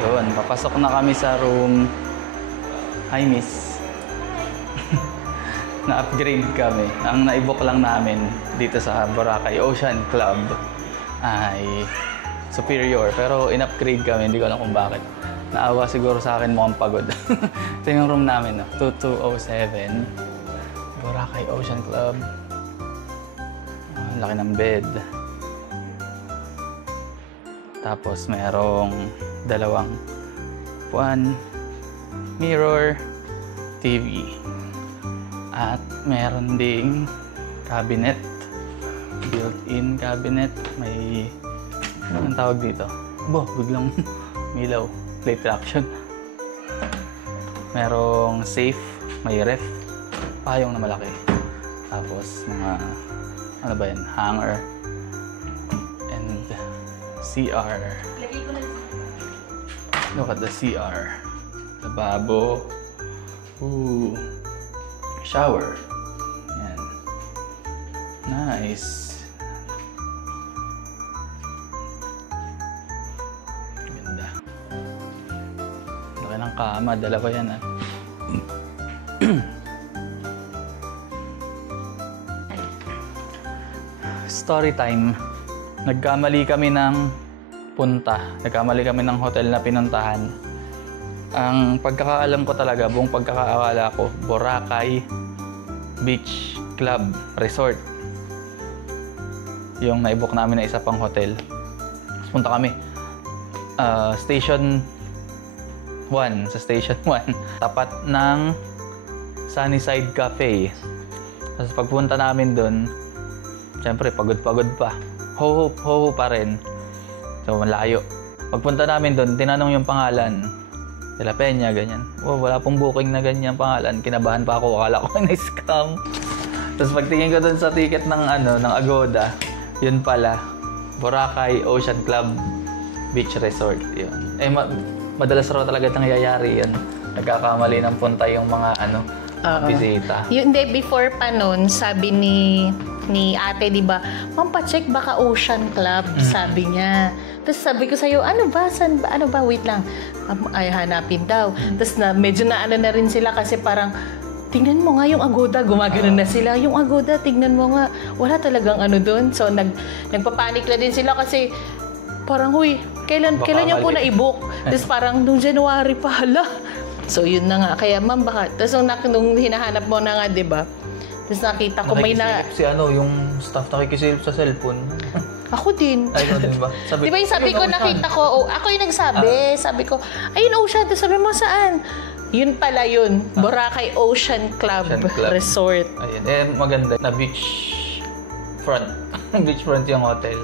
Yun, papasok na kami sa room. Hi, miss. Na-upgrade kami. Ang na-book lang namin dito sa Boracay Ocean Club ay superior. Pero in-upgrade kami, hindi ko alam kung bakit. Naawa siguro sa akin, mukhang pagod. Ito yung room namin, no? 2207. Boracay Ocean Club. Laki ng bed. Tapos merong dalawang mirror, TV. At meron ding cabinet. Built-in cabinet. May... anong tawag dito? Biglang milaw. Plate traction. Merong safe. May ref. Payong na malaki. Tapos mga... ano ba yan? Hanger. And CR. Look at the CR. Lababo. Ooh. Shower. Yan. Nice. Ganda. Laki ng kama. Dalawa yan, ah. Story time. Nagkamali kami ng punta. Nagkamali kami ng hotel na pinuntahan. Ang pagkakaalam ko talaga, buong pagkakaakala ko, Boracay Beach Club Resort. Yung na-book namin na isa pang hotel. Punta kami. Station 1. Sa Station 1. Tapat ng Sunnyside Cafe. Tapos pagpunta namin doon, siyempre, pagod-pagod pa. Ho-ho pa rin. So, malayo. Pagpunta namin doon, tinanong yung pangalan. De La Peña, ganyan. Wala pong booking na ganyan pangalan. Kinabahan pa ako. Akala ko na-scam. Tapos pagtingin ko doon sa ticket ng, ng Agoda, yun pala, Boracay Ocean Club Beach Resort. Yun. Madalas raw talaga nangyayari yan. Nagkakamali ng punta yung mga, bisita. Hindi, before pa nun, sabi ni ate, di ba, ma'am, pa-check baka Ocean Club, sabi niya. Tapos sabi ko sa'yo, ano ba, wait lang, ay hanapin daw. Tapos medyo na rin sila kasi parang, tingnan mo nga yung Agoda, gumagano na sila. Yung Agoda, tingnan mo nga, wala talagang doon. So, nagpapanik na din sila kasi, parang, huy, kailan niyo po na-i-book? Tapos parang, nung January pa, hala. So, yun na nga. Kaya, ma'am, baka, tapos nung hinahanap mo na nga, di ba? Tapos nakita ko may na... Si yung staff nakikisilip sa cellphone. Ako din. Ay, di ba? Di ba yung sabi ko, nakita ko, ako yung nagsabi. Sabi ko, ayun, Ocean. Tapos sabi mo, saan? Yun pala yun. Boracay Ocean Club Resort. Ayun. Maganda. Na beach front. Beach front yung hotel.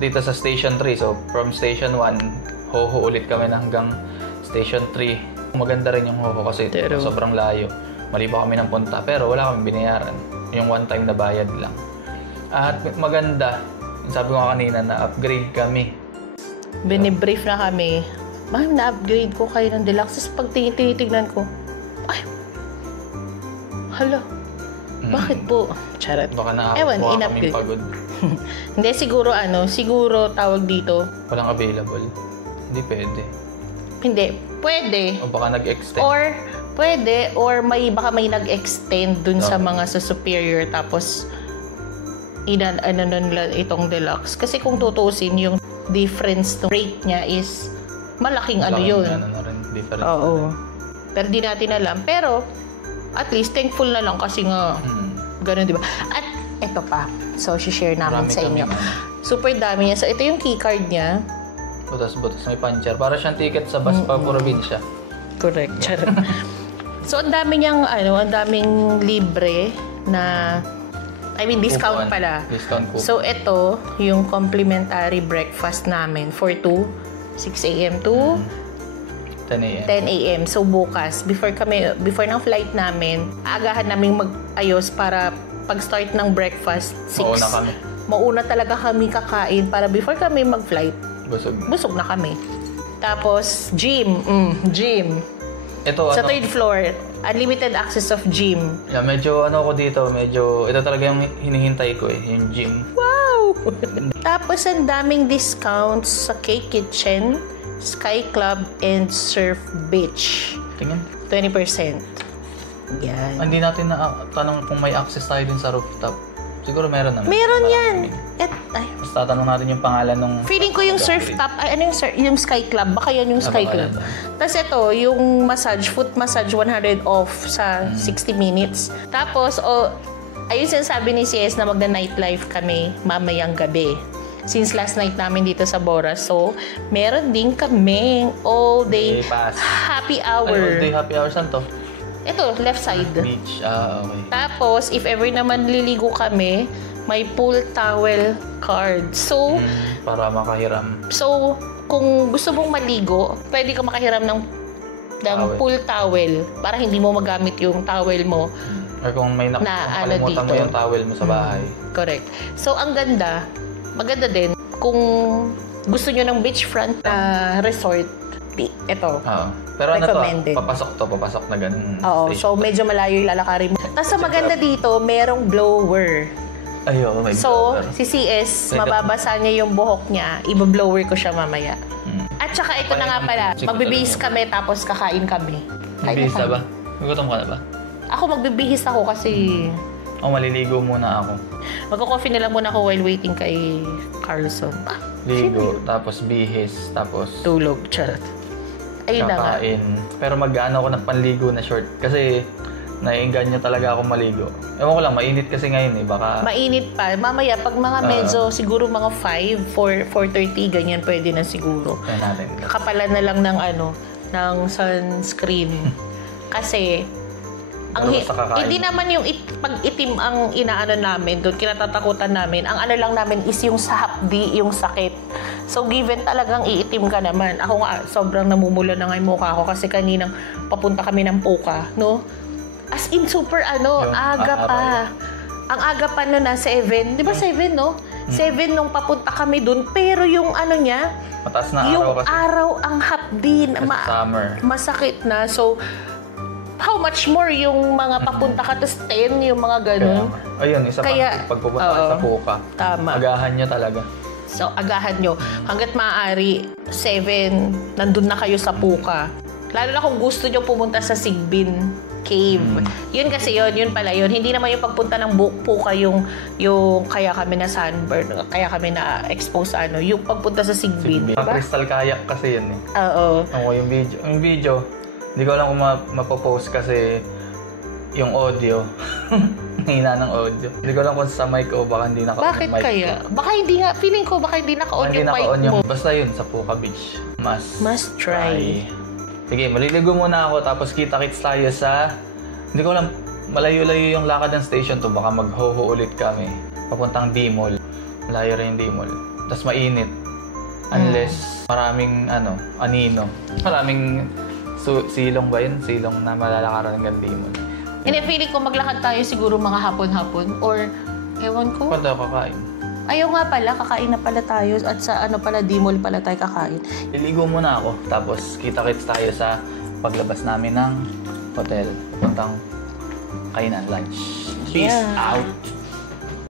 Dito sa Station 3. So, from Station 1, ho ulit kami na hanggang Station 3. Maganda rin yung ho kasi sobrang layo. Mali pa kami ng punta, pero wala kami binayaran. Yung one time na bayad lang. At maganda, sabi ko kanina, na-upgrade kami. Binibrief na kami. Ma'am, na-upgrade ko kayo ng deluxe. Tapos pag tinitignan ko, ay, hala, bakit po? Charot. Baka nakakakuha kaming pagod. Hindi, siguro tawag dito. Walang available. Hindi pwede. Hindi, pwede. O baka nag-extend. Pwede, or baka may nag-extend dun sa mga sa superior, tapos itong deluxe. Kasi kung tutusin, yung difference ng rate niya is malaking yun. Difference. Oo. Pero di natin alam. Pero, at least thankful na lang kasi nga, ganun, di ba? At ito pa. So, share namin sa inyo. Super dami niya. So, ito yung keycard niya. Butas-butas may puncher. Para siyang ticket sa bus pa probinsya. Correct. So, ang dami niyang, ang daming libre na, discount pala. Discount coupon. So, ito, yung complimentary breakfast namin for 6 a.m. to 10 a.m. 10 a.m. So, bukas, before ng flight namin, agahan namin mag-ayos para pag-start ng breakfast, 6. Mauna kami. Mauna talaga kami kakain para before kami mag-flight, busog na kami. Tapos, gym. Ito, sa third floor, unlimited access of gym. Yeah, medyo ako dito, ito talaga yung hinihintay ko yung gym. Wow! Tapos, ang daming discounts sa K-Kitchen, Sky Club, and Surf Beach. Tingin. 20%. Yan. Hindi natin na tanong kung may access tayo dun sa rooftop. Siguro meron naman. Meron yan. Ay. Tapos tatanong natin yung pangalan nung... Feeling ko yung surf top, ano yung Sky Club? Baka yan yung Sky Club. Tapos ito, yung massage, foot massage, 100 off sa 60 minutes. Tapos, ayun sinasabi ni CS na magna-nightlife kami mamayang gabi. Since last night namin dito sa Bora. So, meron din kaming all-day happy hour. Ay, all-day happy hour, saan to? Ito, left side. Beach, okay. Tapos, if ever naman liligo kami, may pool towel card. So, para makahiram. So, kung gusto mong maligo, pwede ka makahiram ng pool towel para hindi mo magamit yung towel mo. Or kung may nakalimutan mo yung towel mo sa bahay. Correct. So, ang ganda, maganda din. Kung gusto nyo ng beachfront resort, ito. Pero recommended. Ano to? Papasok na ganun. Oo, so medyo malayo yung lalakarin mo. Tapos maganda dito, merong blower. Ayun, may so, blower. si CS, mababasa niya yung buhok niya, i-blower ko siya mamaya. At saka ito na nga pala, magbibihis kami tapos kakain kami. Magbibihis na ba? Gutom ka na ba? Ako magbibihis ako kasi... maliligo muna ako. Magko-coffee na lang muna ako while waiting kay Carlson. Ligo, tapos bihis, tapos... Tulog, charot. Ayun na nga. Kakain. Pero mag-ano ako ng panligo na short. Kasi naiinganyo talaga ako maligo. Ewan ko lang, mainit kasi ngayon Baka... Mainit pa. Mamaya, pag mga medyo, siguro mga 5, 4:30, ganyan pwede na siguro. Kaya natin. Kakapalan na lang ng ng sunscreen. Kasi, hindi naman yung pag-itim ang inaano namin doon, kinatatakutan namin. Ang ano lang namin is yung sa hapdi, yung sakit. So, given talagang iitim ka naman. Ako nga, sobrang namumula na nga yung mukha ko kasi kaninang papunta kami ng Puka, no? As in, super aga pa. Ang aga pa no na 7. Di ba 7, no? 7 nung papunta kami doon. Pero yung niya, mataas na yung araw kasi. araw ang hapdi. Summer. Masakit na. So, how much more yung mga papunta ka to 10, yung mga ganun. Ayun, isa pa. Pagpupunta ka sa Puka. Tama. Agahan nyo talaga. So, agahan nyo. Hanggat maaari, 7, nandun na kayo sa Puka. Lalo na kung gusto nyo pumunta sa Sigbin Cave. Yun kasi yun pala yun. Hindi naman yung pagpunta ng Puka yung kaya kami na sunburn, kaya kami na expose sa yung pagpunta sa Sigbin. Diba? Crystal kayak kasi yun Oo. Yung video, hindi ko alam kung mapopost kasi yung audio. Hina ng audio. Hindi ko alam kung sa mic o baka hindi naka-on Bakit yung mic kaya? ko. Baka hindi nga, feeling ko baka hindi naka-on yung mic mo. Basta yun, sa Puka Beach. Must try. Sige, maliligo muna ako tapos kita-kits tayo sa... Hindi ko alam, malayo-layo yung lakad ng station to. Baka mag-ho-ho ulit kami. Papuntang D-Mall. Malayo rin yung D-Mall. Tapos mainit. Unless maraming anino. Maraming silong ba yun? Silong na malalakaran hanggang D-Mall. Hindi, feeling ko maglakad tayo siguro mga hapon-hapon or ewan ko. Pwede ako kakain. Ayaw nga pala, kakain na pala tayo at sa D-Mall pala tayo kakain. Liligo muna ako tapos kita-kits tayo sa paglabas namin ng hotel. Puntang kainan, lunch. Peace out!